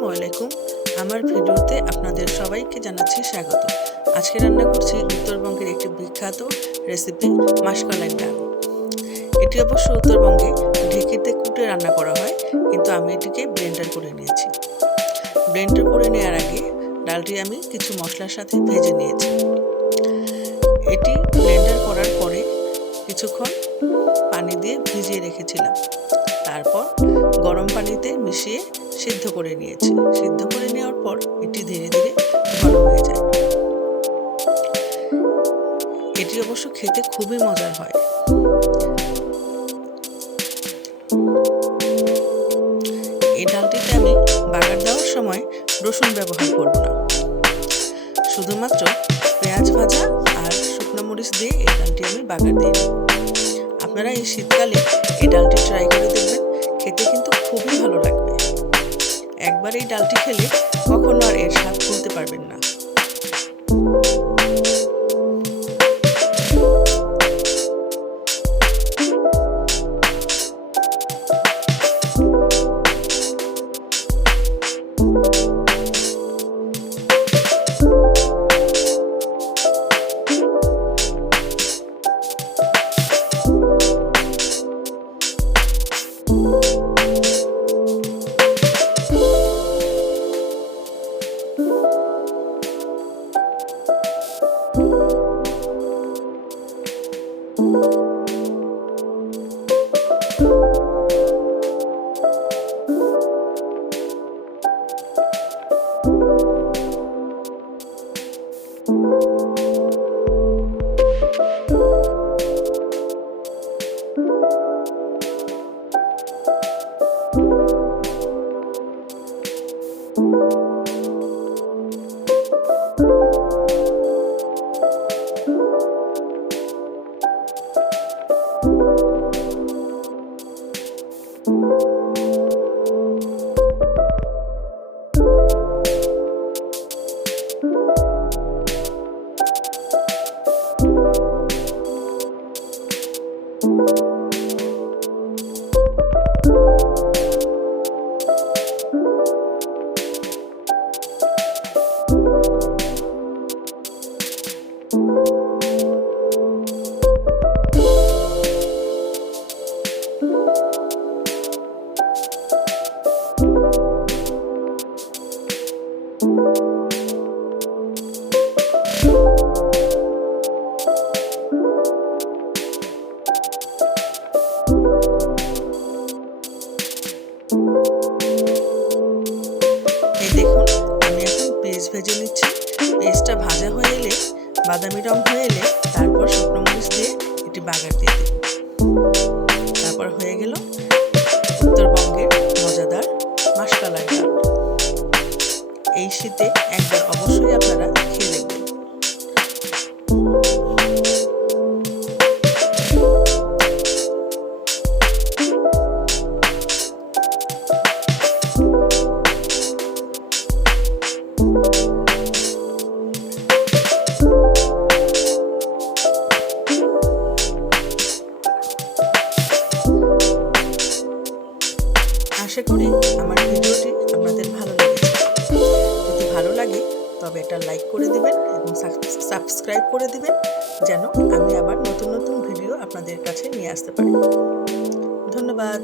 আসসালামু আলাইকুম। আমার ভিডিওতে আপনাদের সবাইকে জানাচ্ছি স্বাগত। আজকে রান্না করছি উত্তরবঙ্গের একটি বিখ্যাত রেসিপি মাসকলাই ডাল। এটি অবশ্য উত্তরবঙ্গে ঢেঁকিতে কুটে রান্না করা হয়, কিন্তু আমি এটিকে ব্লেন্ডার করে নিয়েছি। ব্লেন্ডার করে নেওয়ার আগে ডালটি আমি কিছু মশলার সাথে ভেজে নিয়েছি। এটি ব্লেন্ডার করার পরে কিছুক্ষণ পানি দিয়ে ভিজিয়ে রেখেছিলাম। তারপর গরম পানিতে মিশিয়ে সিদ্ধ করে নিয়েছি। সিদ্ধ করে নেওয়ার পর এটি ধীরে ধীরে ঘন হয়ে যায়। এটি অবশ্য খেতে খুবই মজার হয়। এই ডালটিতে আমি বাগার দেওয়ার সময় রসুন ব্যবহার করব না, শুধুমাত্র পেঁয়াজ ভাজা আর শুকনো মরিচ দিয়ে এই ডালটি আমি বাগার দিয়ে নেব। আপনারা এই শীতকালে এই ডালটি ট্রাই করে দেখবেন, খেতে কিন্তু খুবই ভালো লাগবে। একবার এই ডালটি খেলে কখনো আর এর স্বাদ ভুলতে পারবেন না। দেখুন, আমি এখন পেঁয়াজ ভেজে নিচ্ছি। পেঁয়াজটা ভাজা হয়ে এলে, বাদামি রং হয়ে এলে, তারপর শুকনো মরিচ দিয়ে এটি বাগার দিয়ে দেব। তারপর হয়ে গেল উত্তরবঙ্গের মজাদার মাসকলাই ডাল। এই শীতে একবার অবশ্যই আপনারা খেয়ে দেখবেন। আশা করি আমার ভিডিওটি আপনাদের ভালো লেগেছে। যদি ভালো লাগে তবে এটা লাইক করে দিবেন এবং সাবস্ক্রাইব করে দিবেন, যেন আমি আবার নতুন নতুন ভিডিও আপনাদের কাছে নিয়ে আসতে পারি। ধন্যবাদ।